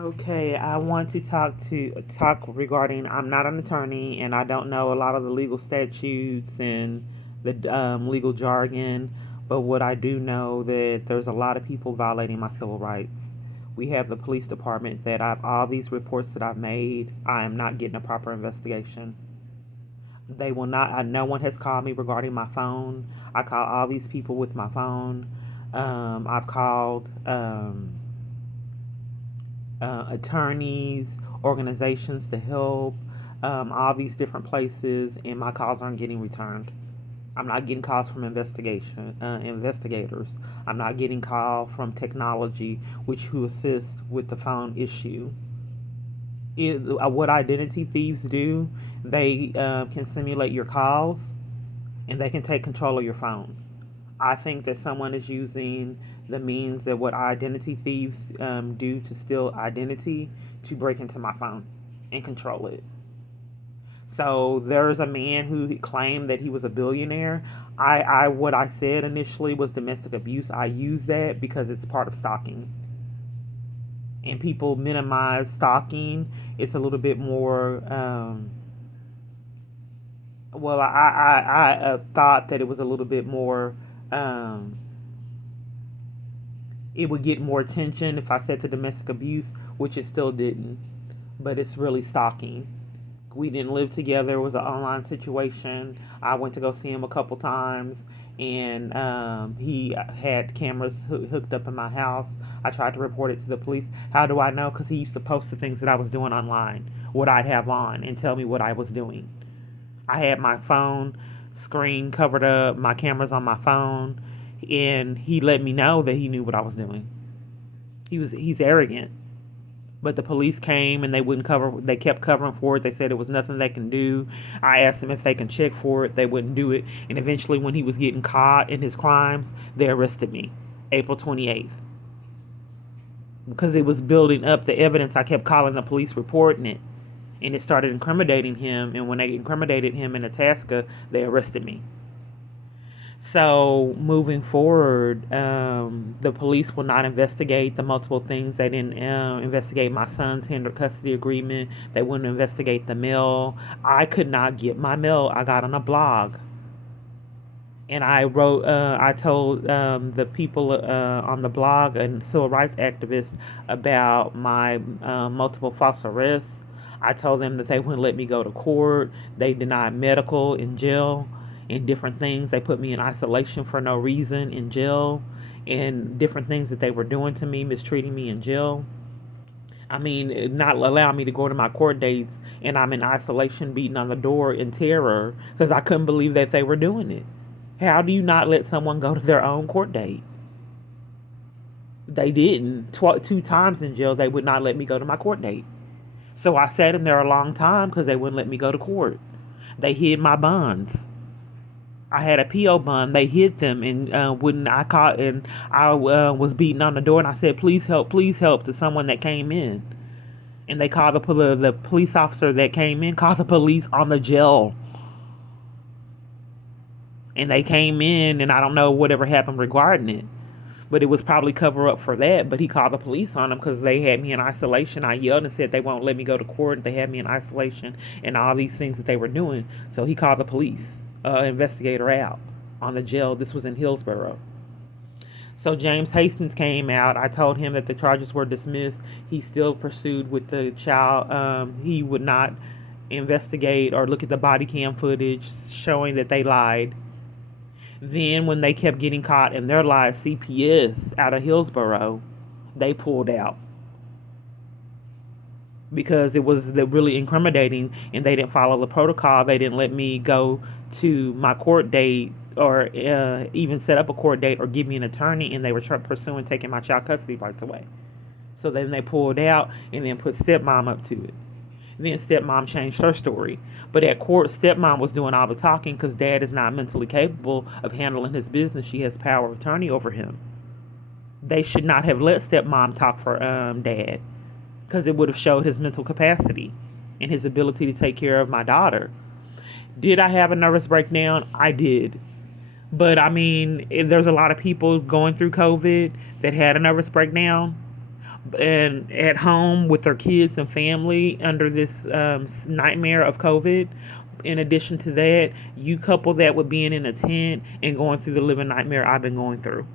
Okay, I want to talk regarding. I'm not an attorney, and I don't know a lot of the legal statutes and the legal jargon. But what I do know that there's a lot of people violating my civil rights. We have the police department that I've all these reports that I've made. I am not getting a proper investigation. They will not. No one has called me regarding my phone. I call all these people with my phone. I've called. Attorneys, organizations to help, all these different places, and my calls aren't getting returned. I'm not getting calls from investigators. I'm not getting call from technology, which who assist with the phone issue. What identity thieves do, they can simulate your calls, and they can take control of your phone. I think that someone is using the means that what identity thieves do to steal identity to break into my phone and control it. So there's a man who claimed that he was a billionaire. What I said initially was domestic abuse. I use that because it's part of stalking, and people minimize stalking. It's a little bit more. Well, I thought that it was a little bit more. Um, it would get more attention if I said the domestic abuse, which it still didn't. But it's really stalking. We didn't live together. It was an online situation. I went to go see him a couple times, and he had cameras hooked up in my house. I tried to report it to the police. How do I know? Because he used to post the things that I was doing online, what I'd have on, and tell me what I was doing. I had my phone screen covered up, my cameras on my phone, and he let me know that he knew what I was doing. He's arrogant. But the police came and they wouldn't cover. They kept covering for it. They said it was nothing they can do. I asked them if they can check for it. They wouldn't do it. And eventually, when he was getting caught in his crimes, they arrested me, April 28th, because it was building up the evidence. I kept calling the police, reporting it, and it started incriminating him. And when they incriminated him in Itasca, they arrested me. So moving forward, the police will not investigate the multiple things. They didn't investigate my son's hinder custody agreement. They wouldn't investigate the mail. I could not get my mail. I got on a blog, and I wrote. I told the people on the blog and civil rights activists about my multiple false arrests. I told them that they wouldn't let me go to court. They denied medical in jail and different things. They put me in isolation for no reason in jail, and different things that they were doing to me, mistreating me in jail. I mean, not allowing me to go to my court dates, and I'm in isolation, beating on the door in terror because I couldn't believe that they were doing it. How do you not let someone go to their own court date? They didn't. Two times in jail, they would not let me go to my court date. So I sat in there a long time because they wouldn't let me go to court. They hid my bonds. I had a PO bond. They hid them, and when I caught and I was beating on the door, and I said, please help" to someone that came in, and they called the police officer that came in, called the police on the jail, and they came in, and I don't know whatever happened regarding it, but it was probably cover up for that. But he called the police on them because they had me in isolation. I yelled and said they won't let me go to court. They had me in isolation and all these things that they were doing. So he called the police investigator out on the jail. This was in Hillsboro. So James Hastings came out. I told him that the charges were dismissed. He still pursued with the child. He would not investigate or look at the body cam footage showing that they lied. Then, when they kept getting caught in their lies, CPS out of Hillsboro, they pulled out because it was really incriminating, and they didn't follow the protocol. They didn't let me go to my court date or even set up a court date or give me an attorney, and they were pursuing taking my child custody rights away. So then they pulled out and then put stepmom up to it. And then stepmom changed her story. But at court, stepmom was doing all the talking because dad is not mentally capable of handling his business. She has power of attorney over him. They should not have let stepmom talk for dad because it would have showed his mental capacity and his ability to take care of my daughter. Did I have a nervous breakdown? I did. But I mean, there's a lot of people going through COVID that had a nervous breakdown. and at home with their kids and family under this nightmare of COVID. In addition to that, you couple that with being in a tent and going through the living nightmare I've been going through.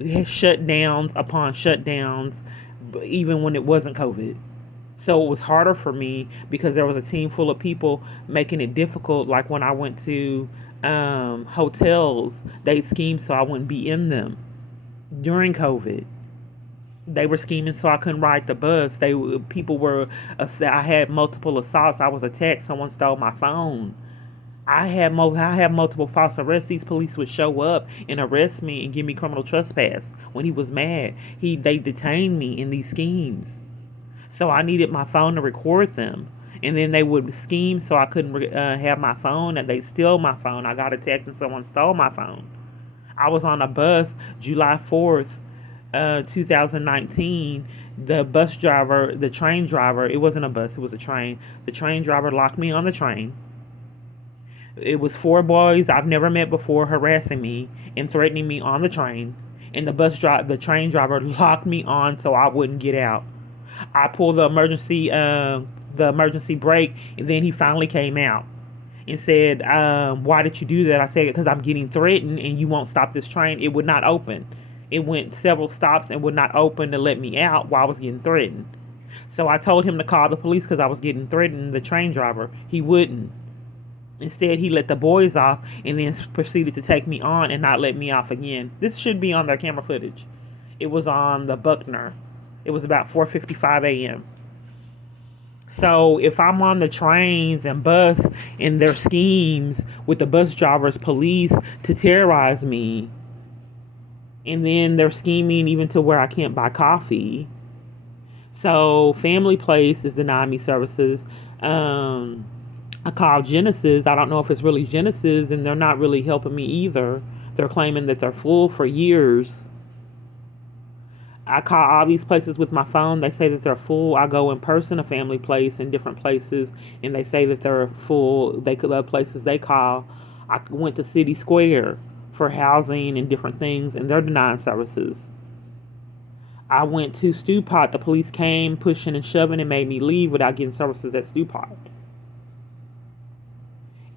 Shutdowns upon shutdowns, even when it wasn't COVID. So it was harder for me because there was a team full of people making it difficult. Like when I went to hotels, they schemed so I wouldn't be in them during COVID. They were scheming so I couldn't ride the bus. People were. I had multiple assaults. I was attacked. Someone stole my phone. I had multiple false arrests. These police would show up and arrest me and give me criminal trespass. When he was mad, they detained me in these schemes. So I needed my phone to record them, and then they would scheme so I couldn't have my phone, and they steal my phone. I got attacked and someone stole my phone. I was on a bus July 4th, 2019. The train driver, it wasn't a bus, it was a train. The train driver locked me on the train. It was four boys I've never met before harassing me and threatening me on the train. And the train driver locked me on so I wouldn't get out. I pulled the emergency brake, and then he finally came out and said, "Why did you do that?" I said, "Because I'm getting threatened, and you won't stop this train." It would not open. It went several stops and would not open to let me out while I was getting threatened. So I told him to call the police because I was getting threatened. The train driver, he wouldn't. Instead, he let the boys off and then proceeded to take me on and not let me off again. This should be on their camera footage. It was on the Buckner. It was about 4:55 a.m. So if I'm on the trains and bus and their schemes with the bus drivers, police to terrorize me, and then they're scheming even to where I can't buy coffee. So Family Place is denying me services. I called Genesis. I don't know if it's really Genesis, and they're not really helping me either. They're claiming that they're full for years. I call all these places with my phone. They say that they're full. I go in person to Family Place in different places, and they say that they're full. They could other places they call. I went to City Square for housing and different things, and they're denying services. I went to Stew Pot. The police came pushing and shoving and made me leave without getting services at Stew Pot.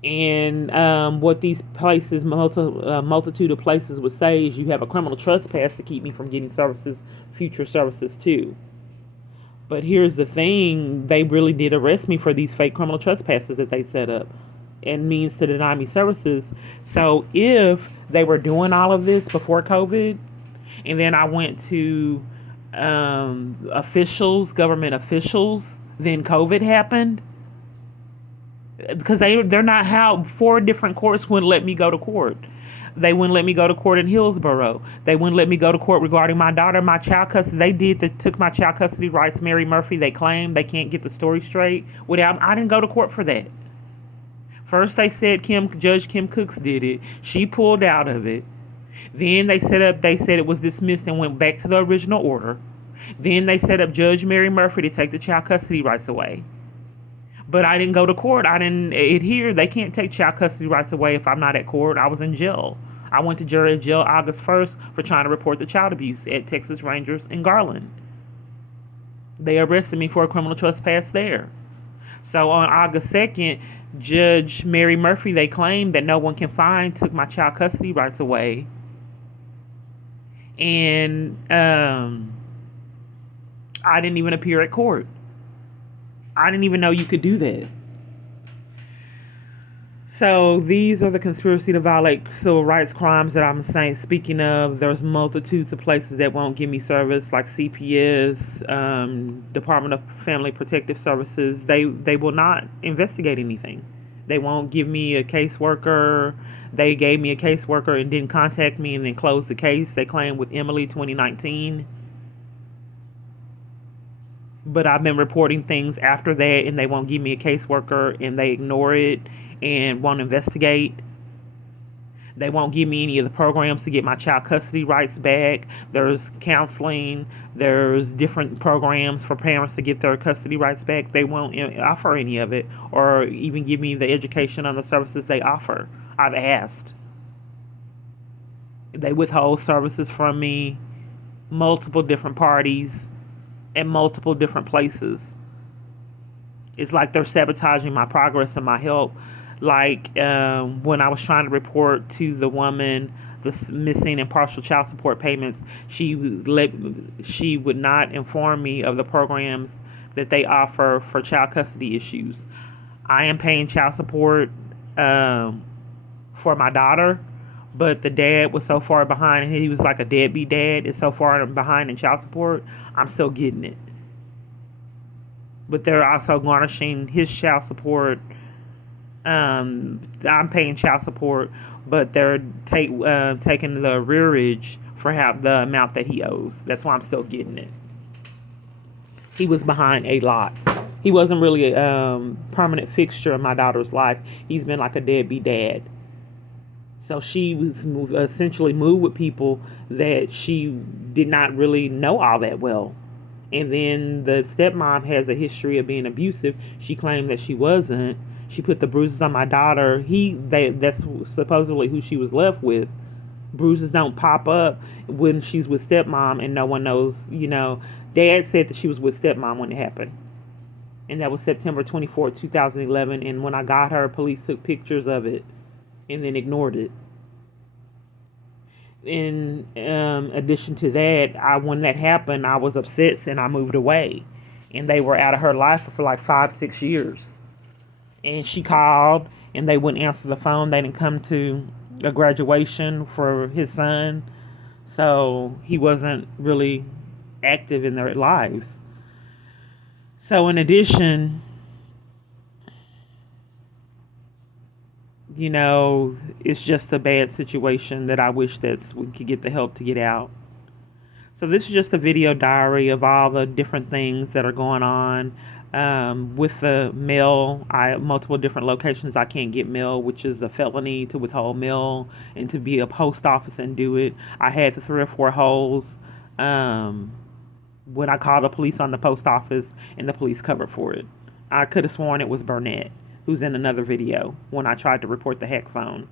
And what these places, multitude of places would say is you have a criminal trespass to keep me from getting services, future services too. But here's the thing, they really did arrest me for these fake criminal trespasses that they set up and means to deny me services. So if they were doing all of this before COVID, and then I went to government officials, then COVID happened, because they're not how 4 different courts wouldn't let me go to court. They wouldn't let me go to court in Hillsboro. They wouldn't let me go to court regarding my daughter, my child custody. They took my child custody rights. Mary Murphy, they claim they can't get the story straight without. I didn't go to court for that. First they said Judge Kim Cooks did it. She pulled out of it. Then they said it was dismissed and went back to the original order. Then they set up Judge Mary Murphy to take the child custody rights away. But I didn't go to court. I didn't adhere. They can't take child custody rights away if I'm not at court. I was in jail. I went to jury jail August 1st for trying to report the child abuse at Texas Rangers in Garland. They arrested me for a criminal trespass there. So on August 2nd, Judge Mary Murphy, they claimed that no one can find, took my child custody rights away. And I didn't even appear at court. I didn't even know you could do that. So these are the conspiracy to violate civil rights crimes that I'm speaking of. There's multitudes of places that won't give me service, like CPS, Department of Family Protective Services. They will not investigate anything. They won't give me a caseworker. They gave me a caseworker and didn't contact me and then closed the case. They claimed with Emily 2019. But I've been reporting things after that, and they won't give me a caseworker, and they ignore it and won't investigate. They won't give me any of the programs to get my child custody rights back. There's counseling. There's different programs for parents to get their custody rights back. They won't offer any of it or even give me the education on the services they offer. I've asked. They withhold services from me, multiple different parties. at multiple different places. It's like they're sabotaging my progress and my help. Like when I was trying to report to the woman the missing and partial child support payments, she would not inform me of the programs that they offer for child custody issues. I am paying child support for my daughter, but the dad was so far behind, and he was like a deadbeat dad, is so far behind in child support. I'm still getting it, but they're also garnishing his child support. I'm paying child support, but they're taking the arrearage for half the amount that he owes. That's why I'm still getting it. He was behind a lot. He wasn't really a permanent fixture in my daughter's life. He's been like a deadbeat dad. So she was essentially moved with people that she did not really know all that well. And then the stepmom has a history of being abusive. She claimed that she wasn't. She put the bruises on my daughter. That's supposedly who she was left with. Bruises don't pop up when she's with stepmom and no one knows, Dad said that she was with stepmom when it happened. And that was September 24th, 2011. And when I got her, police took pictures of it and then ignored it. In addition to that, when that happened, I was upset and I moved away. And they were out of her life for like 5-6 years. And she called and they wouldn't answer the phone. They didn't come to a graduation for his son. So he wasn't really active in their lives. So in addition, it's just a bad situation that I wish that we could get the help to get out. So this is just a video diary of all the different things that are going on. With the mail, I have multiple different locations I can't get mail, which is a felony to withhold mail and to be a post office and do it. I had the 3 or 4 holes when I called the police on the post office, and the police covered for it. I could have sworn it was Burnett, who's in another video, when I tried to report the hack phone.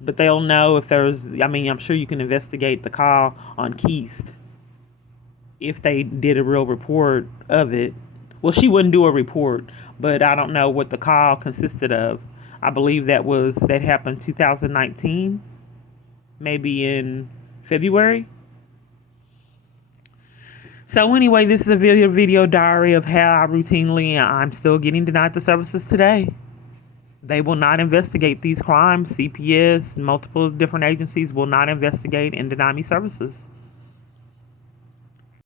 But they'll know if I'm sure you can investigate the call on Keist if they did a real report of it. Well, she wouldn't do a report, but I don't know what the call consisted of. I believe that happened 2019, maybe in February. So anyway, this is a video diary of how I'm still getting denied the services today. They will not investigate these crimes. CPS, multiple different agencies will not investigate and deny me services.